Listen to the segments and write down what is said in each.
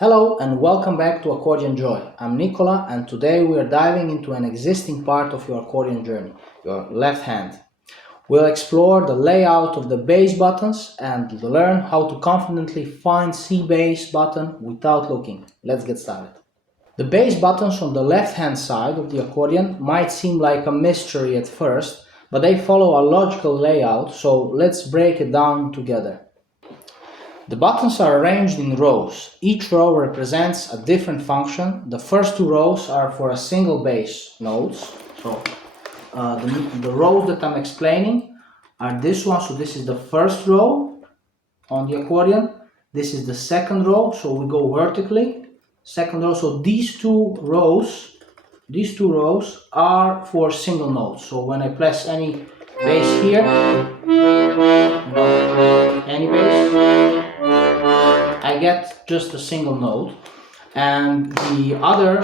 Hello and welcome back to Accordion Joy. I'm Nicola and today we are diving into an existing part of your accordion journey, your left hand. We'll explore the layout of the bass buttons and learn how to confidently find C bass button without looking. Let's get started. The bass buttons on the left hand side of the accordion might seem like a mystery at first, but they follow a logical layout, so let's break it down together. The buttons are arranged in rows. Each row represents a different function. The first two rows are for a single bass notes. So the rows that I'm explaining are this one. So this is the first row on the accordion. This is the second row. So we go vertically. Second row. So these two rows are for single notes. So when I press any bass here, any bass, I get just a single note, and the other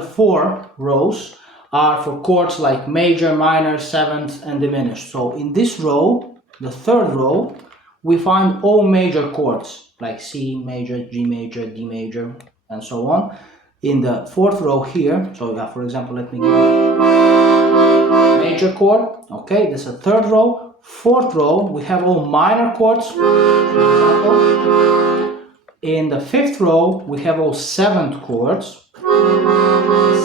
four rows are for chords like major, minor, seventh, and diminished. So in this row, the third row, we find all major chords like C major, G major, D major, and so on. In the fourth row here, so for example, let me give you major chord. Okay, this is a third row. Fourth row, we have all minor chords, for example. In the fifth row, we have all seventh chords,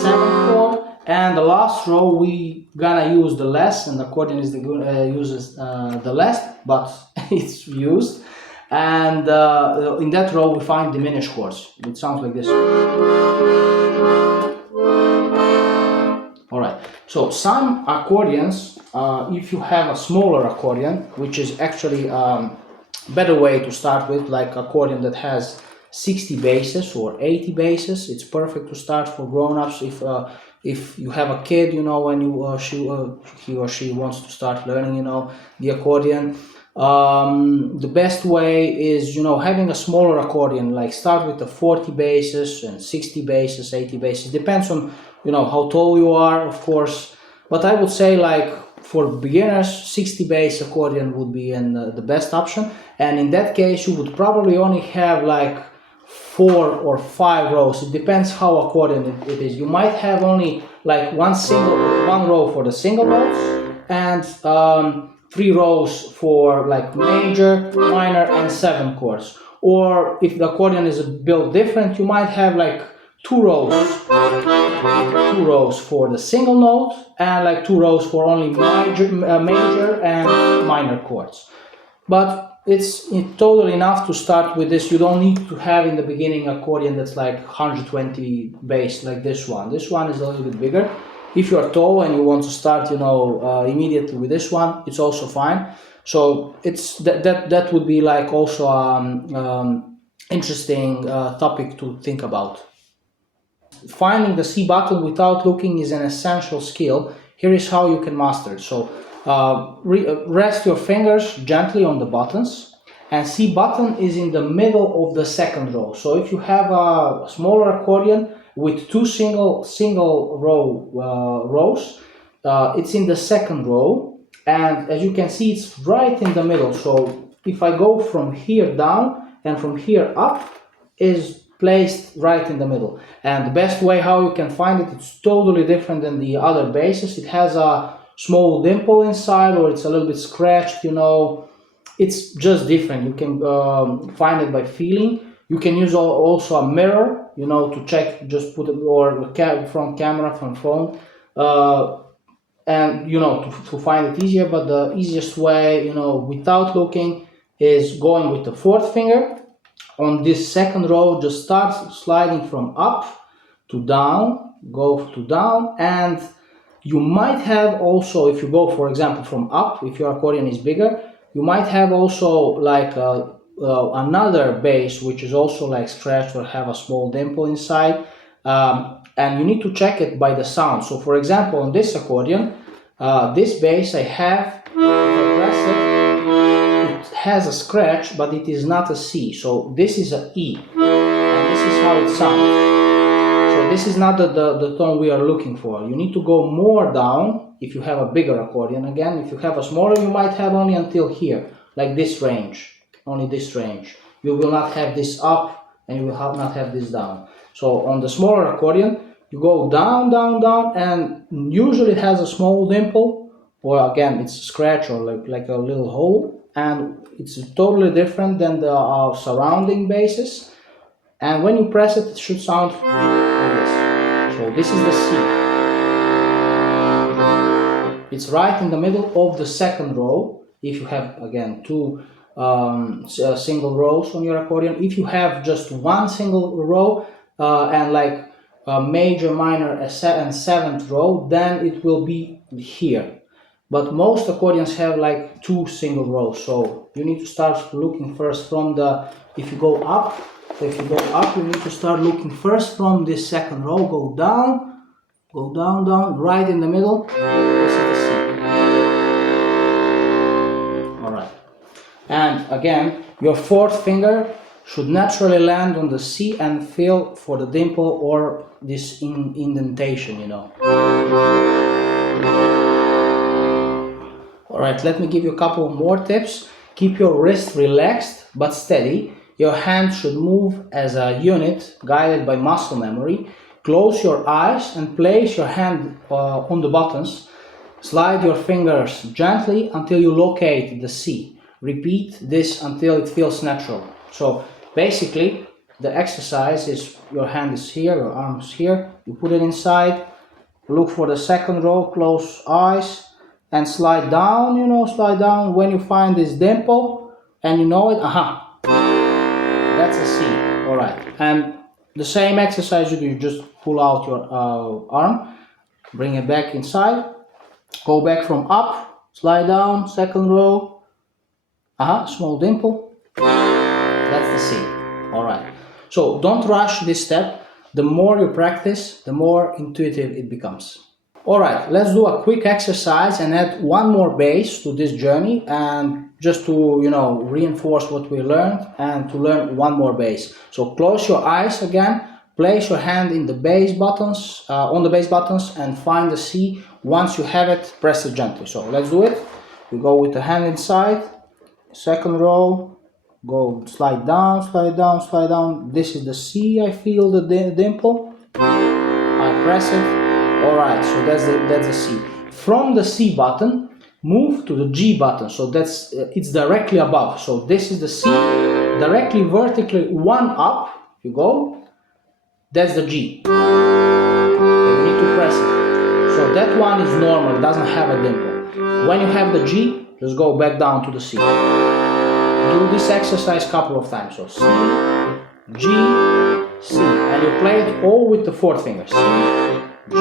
seventh chord, and the last row we gonna use the less, and the accordion is uses the less, but it's used. And in that row we find diminished chords. It sounds like this. All right. So some accordions, if you have a smaller accordion, which is actually better way to start with, like accordion that has 60 basses or 80 basses, it's perfect to start for grown-ups. If you have a kid, you know, when he or she wants to start learning, you know, the accordion, the best way is, you know, having a smaller accordion, like start with the 40 basses and 60 basses, 80 basses, depends on, you know, how tall you are, of course, but I would say, like, for beginners, 60 bass accordion would be the best option, and in that case you would probably only have like 4 or 5 rows. It depends how accordion it is. You might have only like one row for the single notes and 3 rows for like major, minor, and 7 chords. Or if the accordion is built different, you might have like 2 rows for the single note and like 2 rows for only major and minor chords. But it's totally enough to start with this. You don't need to have in the beginning accordion that's like 120 bass like this one. This one is a little bit bigger. If you are tall and you want to start, you know, immediately with this one, it's also fine. So it's that would be like also interesting topic to think about. Finding the C button without looking is an essential skill. Here is how you can master it. So rest your fingers gently on the buttons, and C button is in the middle of the second row. So if you have a smaller accordion with 2 single rows, it's in the second row, and as you can see, it's right in the middle. So if I go from here down and from here up, is placed right in the middle. And the best way how you can find it, it's totally different than the other basses. It has a small dimple inside, or it's a little bit scratched, you know. It's just different. You can find it by feeling. You can use also a mirror, you know, to check, just put it, or from camera, from phone, and, you know, to find it easier. But the easiest way, you know, without looking, is going with the 4th finger. On this second row, just start sliding from up to down, go to down, and you might have also, if you go, for example, from up, if your accordion is bigger, you might have also like another bass which is also like scratched or have a small dimple inside, and you need to check it by the sound. So for example, on this accordion, this bass I have, if I press it, has a scratch, but it is not a C. So this is a E, and this is how it sounds. So this is not the tone we are looking for. You need to go more down if you have a bigger accordion. Again, if you have a smaller, you might have only until here, like this range, only this range. You will not have this up and you will not have this down. So on the smaller accordion, you go down, down, down, and usually it has a small dimple, or again, it's a scratch or like a little hole, and it's totally different than the surrounding basses. And when you press it, it should sound like this. So this is the C. It's right in the middle of the second row. If you have, again, two single rows on your accordion. If you have just one single row and like a major, minor, and seventh row, then it will be here. But most accordions have like two single rows, so you need to start looking first from the, if you go up, you need to start looking first from this second row, go down, down, right in the middle. This is the C. Alright. And again, your fourth finger should naturally land on the C and feel for the dimple or this indentation, you know. Alright, let me give you a couple more tips. Keep your wrist relaxed but steady. Your hand should move as a unit, guided by muscle memory. Close your eyes and place your hand on the buttons. Slide your fingers gently until you locate the C. Repeat this until it feels natural. So basically, the exercise is your hand is here, your arm is here. You put it inside, look for the second row, close eyes, and slide down, you know, slide down. When you find this dimple and you know it, aha, that's a C. Alright, and the same exercise you do, you just pull out your arm, bring it back inside, go back from up, slide down, second row, aha, small dimple, that's the C. Alright, so don't rush this step. The more you practice, the more intuitive it becomes. Alright, let's do a quick exercise and add one more bass to this journey, and just to, you know, reinforce what we learned and to learn one more bass. So close your eyes again, place your hand in the bass buttons, on the bass buttons, and find the C. Once you have it, press it gently. So let's do it. We go with the hand inside, second row, go slide down, slide down, slide down. This is the C, I feel the dimple. I press it. Alright, so that's the C. From the C button, move to the G button. So that's it's directly above. So this is the C. Directly vertically one up, you go. That's the G. You need to press it. So that one is normal, it doesn't have a dimple. When you have the G, just go back down to the C. Do this exercise a couple of times. So C, G, C. And you play it all with the fourth finger. C, G,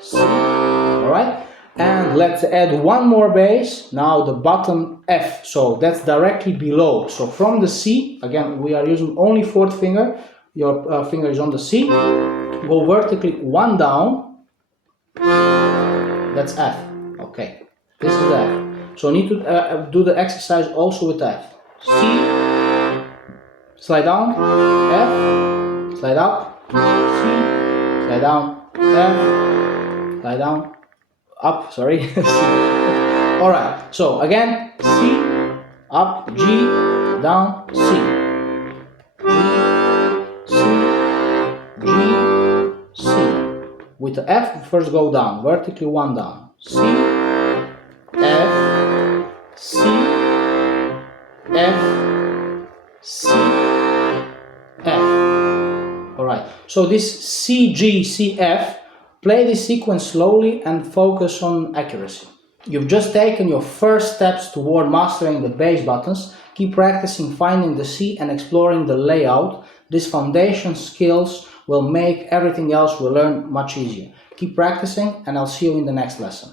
C. Alright? And let's add one more bass. Now the button F. So that's directly below. So from the C, again, we are using only fourth finger. Your finger is on the C. Go vertically one down. That's F. Okay. This is the F. So need to do the exercise also with F. C. Slide down. F. Slide up. C. Slide down. F. Slide down. Up, sorry. Alright, so again, C, up, G, down, C. G, C, G, C. With the F, first go down, vertically one down. C, F, C, F, C, F. Alright, so this C, G, C, F, play this sequence slowly and focus on accuracy. You've just taken your first steps toward mastering the bass buttons. Keep practicing finding the C and exploring the layout. These foundation skills will make everything else we learn much easier. Keep practicing, and I'll see you in the next lesson.